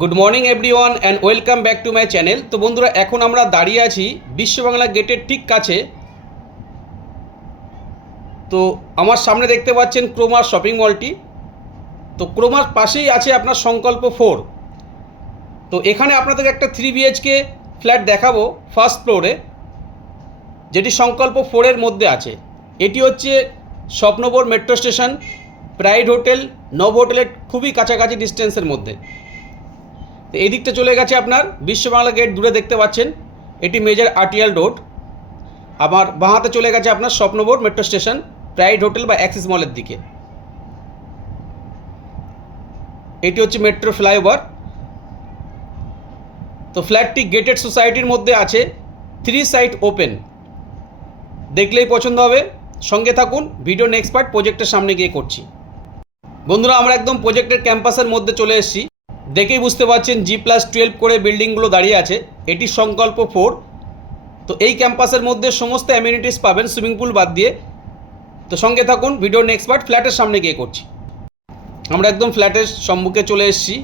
Good morning everyone and welcome back to my channel তো বন্ধুরা, এখন আমরা দাঁড়িয়ে আছি বিশ্ব বাংলা গেটের ঠিক কাছে। তো আমার সামনে দেখতে পাচ্ছেন ক্রোমার শপিং মলটি। তো ক্রোমার পাশেই আছে আপনার সংকল্প ফোর। তো এখানে আপনাদের একটা থ্রি বিএইচকে ফ্ল্যাট দেখাবো ফার্স্ট ফ্লোরে, যেটি সংকল্প ফোরের মধ্যে আছে। এটি হচ্ছে Swapnobhor metro station, Pride hotel, নব হোটেলের খুবই কাছাকাছি ডিস্টেন্সের মধ্যে। তো এই দিকটা চলে গেছে আপনার বিশ্ব বাংলা গেট, দূরে দেখতে পাচ্ছেন। এটি মেজর আরটিএল রোড আবার বাঁহাতে চলে গেছে আপনার Swapnobhor metro station Pride hotel বা অ্যাক্সিস মলের দিকে। এটি হচ্ছে মেট্রো ফ্লাইওভার তো ফ্ল্যাটটি গেটেড সোসাইটির মধ্যে আছে। থ্রি সাইড ওপেন দেখলেই পছন্দ হবে। সঙ্গে থাকুন ভিডিও নেক্সট পার্ট প্রজেক্টের সামনে গিয়ে করছি। বন্ধুরা, আমরা একদম প্রজেক্টের ক্যাম্পাসের মধ্যে চলে এসেছি। দেখেই বুঝতে পারছেন জি প্লাস টুয়েলভ করে বিল্ডিংগুলো দাঁড়িয়ে আছে। এটি সংকল্প ফোর তো এই ক্যাম্পাসের মধ্যে সমস্ত অ্যামিউনিটিস পাবেন সুইমিং পুল বাদ দিয়ে। তো সঙ্গে থাকুন ভিডিও নেক্সট পার্ট ফ্ল্যাটের সামনে গিয়ে করছি। আমরা একদম ফ্ল্যাটের সম্মুখে চলে এসেছি।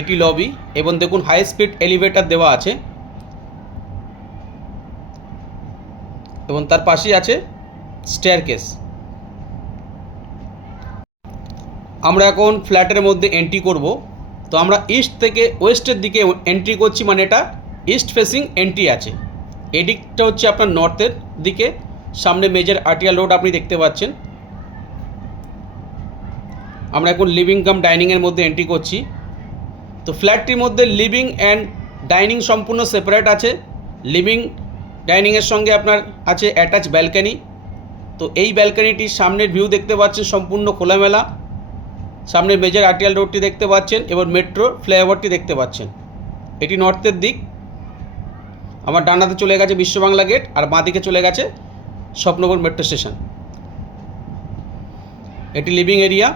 এটি লবি এবং দেখুন হাই স্পিড এলিভেটর দেওয়া আছে। এবং তার পাশেই আছে স্টেয়ার কেস আমরা এখন ফ্ল্যাটের মধ্যে এন্ট্রি করব। তো আমরা ইস্ট থেকে ওয়েস্টের দিকে এন্ট্রি করছি মানে এটা ইস্ট ফেসিং এন্ট্রি আছে। এদিকটা হচ্ছে আপনার নর্থের দিকে, সামনে মেজর আর্টিয়াল রোড আপনি দেখতে পাচ্ছেন। আমরা এখন লিভিং কাম ডাইনিংয়ের মধ্যে এন্ট্রি করছি। তো ফ্ল্যাটটির মধ্যে লিভিং অ্যান্ড ডাইনিং সম্পূর্ণ সেপারেট আছে। লিভিং ডাইনিংয়ের সঙ্গে আপনার আছে অ্যাটাচ ব্যালকানি তো এই ব্যালকানিটির সামনের ভিউ দেখতে পাচ্ছেন সম্পূর্ণ খোলামেলা। সামনে মেজর আর্টিয়াল রোডটি দেখতে পাচ্ছেন এবং মেট্রো ফ্লাইওভারটি দেখতে পাচ্ছেন। এটি নর্থের দিক। আমার ডানাতে চলে গেছে বিশ্ববাংলা গেট আর বাঁ দিকে চলে গেছে স্বপ্নগর মেট্রো স্টেশন। এটি লিভিং এরিয়া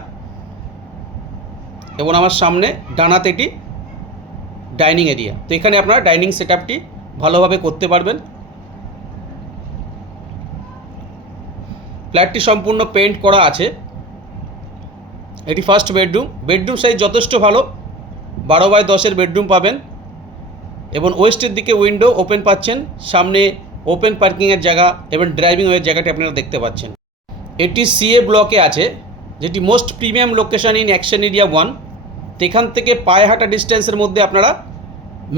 এবং আমার সামনে ডানাতে এটি ডাইনিং এরিয়া। তো এখানে আপনারা ডাইনিং সেট আপটি ভালোভাবে করতে পারবেন। ফ্ল্যাটটি সম্পূর্ণ পেন্ট করা আছে। এটি ফার্স্ট বেডরুম বেডরুম সাইজ যথেষ্ট ভালো। বারো বাই দশের বেডরুম পাবেন। এবং ওয়েস্টের দিকে উইন্ডো ওপেন পাচ্ছেন। সামনে ওপেন পার্কিংয়ের জায়গা এবং ড্রাইভিং ওয়ের জায়গাটি আপনারা দেখতে পাচ্ছেন। এটি সিএ ব্লকে আছে, যেটি most premium location in Action Area one এখান থেকে পায়ে হাঁটা ডিস্টেন্সের মধ্যে আপনারা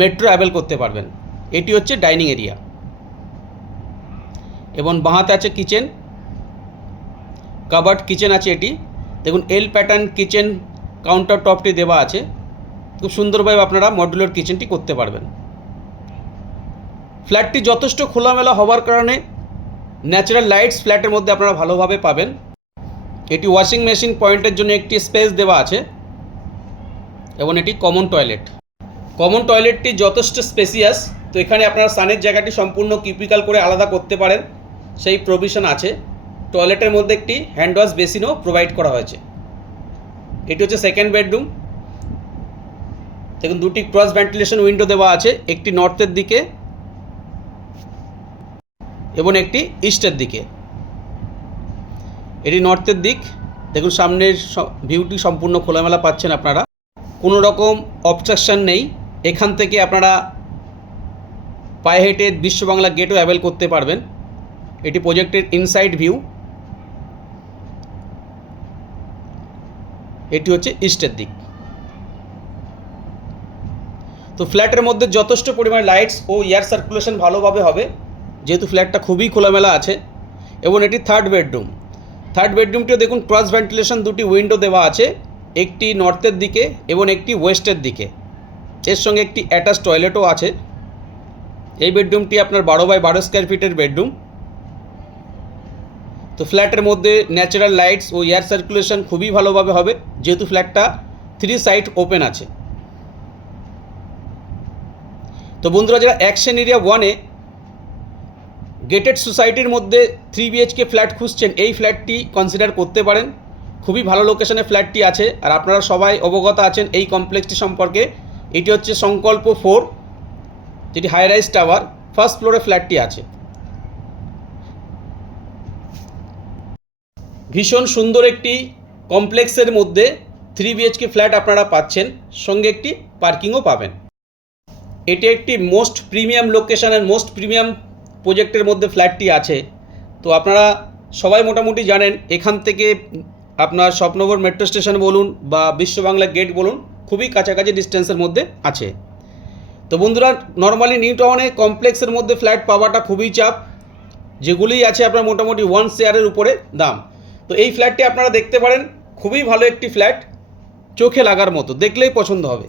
মেট্রো অ্যাভেল করতে পারবেন। এটি হচ্ছে ডাইনিং এরিয়া এবং বাঁহাতে আছে কিচেন কাবার্ড কিচেন আছে এটি। দেখুন এল প্যাটার্ন কিচেন কাউন্টার টপটি দেওয়া আছে। খুব সুন্দরভাবে আপনারা মডুলার কিচেনটি করতে পারবেন। ফ্ল্যাটটি যথেষ্ট খোলামেলা হওয়ার কারণে ন্যাচারাল লাইটস ফ্ল্যাটের মধ্যে আপনারা ভালোভাবে পাবেন। এটি ওয়াশিং মেশিন পয়েন্টের জন্য একটি স্পেস দেওয়া আছে এবং এটি কমন টয়লেট কমন টয়লেটটি যথেষ্ট স্পেসিয়াস তো এখানে আপনারা স্নানের জায়গাটি সম্পূর্ণ কিউপিক্যাল করে আলাদা করতে পারেন। সেই প্রভিশন আছে। টয়লেটের মধ্যে একটি হ্যান্ড ওয়াশ বেসিনও প্রোভাইড করা হয়েছে। এটি হচ্ছে সেকেন্ড বেডরুম দেখুন, দুটি ক্রস ভেন্টিলেশন উইন্ডো দেওয়া আছে, একটি নর্থের দিকে এবং একটি ইস্টের দিকে। এটি নর্থের দিক। দেখুন, সামনের ভিউটি সম্পূর্ণ খোলামেলা পাচ্ছেন আপনারা। কোনো রকম অবস্ট্রাকশান নেই। এখান থেকে আপনারা পায়ে হেঁটে বিশ্ব বাংলা গেটও অ্যাভেল করতে পারবেন। এটি প্রজেক্টের ইনসাইড ভিউ এটি হচ্ছে ইস্টের দিক। তো ফ্ল্যাটের মধ্যে যথেষ্ট পরিমাণ লাইটস ও এয়ার সার্কুলেশন ভালোভাবে হবে। যেহেতু ফ্ল্যাটটা খুবই খোলামেলা আছে এবং এটি থার্ড বেডরুম থার্ড বেডরুমটিও দেখুন ক্রস ভেন্টিলেশন দুটি উইন্ডো দেওয়া আছে, একটি নর্থের দিকে এবং একটি ওয়েস্টের দিকে। এর সঙ্গে একটি অ্যাটাচ টয়লেটও আছে। এই বেডরুমটি আপনার বারো বাই বারো স্কোয়ার ফিটের বেডরুম তো ফ্ল্যাটের মধ্যে ন্যাচারাল লাইটস ও এয়ার সার্কুলেশন খুবই ভালোভাবে হবে। যেহেতু ফ্ল্যাটটা থ্রি সাইড ওপেন আছে। তো বন্ধুরা, যারা অ্যাকশন এরিয়া ওয়ানে গেটেড সোসাইটির মধ্যে থ্রি বিএইচকে ফ্ল্যাট খুঁজছেন, এই ফ্ল্যাটটি কনসিডার করতে পারেন। খুবই ভালো লোকেশনে ফ্ল্যাটটি আছে। আর আপনারা সবাই অবগত আছেন এই কমপ্লেক্সটি সম্পর্কে। এটি হচ্ছে সংকল্প ফোর যেটি হাই রাইজ টাওয়ার ফার্স্ট ফ্লোরে ফ্ল্যাটটি আছে। ভীষণ সুন্দর একটি কমপ্লেক্সের মধ্যে থ্রি বিএইচকে ফ্ল্যাট আপনারা পাচ্ছেন, সঙ্গে একটি পার্কিংও পাবেন। এটি একটি মোস্ট প্রিমিয়াম লোকেশনের মোস্ট প্রিমিয়াম প্রজেক্টের মধ্যে ফ্ল্যাটটি আছে। তো আপনারা সবাই মোটামুটি জানেন, এখান থেকে আপনার স্বপ্নগর মেট্রো স্টেশন বলুন বা বিশ্ব বাংলা গেট বলুন, খুবই কাছাকাছি ডিস্টেন্সের মধ্যে আছে। তো বন্ধুরা নর্মালি নিউ টাউনে কমপ্লেক্সের মধ্যে ফ্ল্যাট পাওয়াটা খুবই চাপ। যেগুলিই আছে আপনার মোটামুটি ওয়ান শেয়ারের উপরে দাম। তো এই ফ্ল্যাটটি আপনারা দেখতে পারেন, খুবই ভালো একটি ফ্ল্যাট চোখে লাগার মতো, দেখলেই পছন্দ হবে।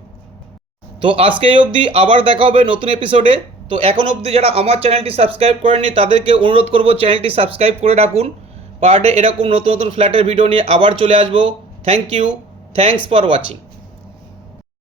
তো আজকে এই অবধি আবার দেখা হবে নতুন এপিসোডে তো এখন অবধি যারা আমার চ্যানেলটি সাবস্ক্রাইব করেননি, তাদেরকে অনুরোধ করব চ্যানেলটি সাবস্ক্রাইব করে রাখুন। পার ডে এরকম নতুন নতুন ফ্ল্যাটের ভিডিও নিয়ে আবার চলে আসব। Thank you thanks for watching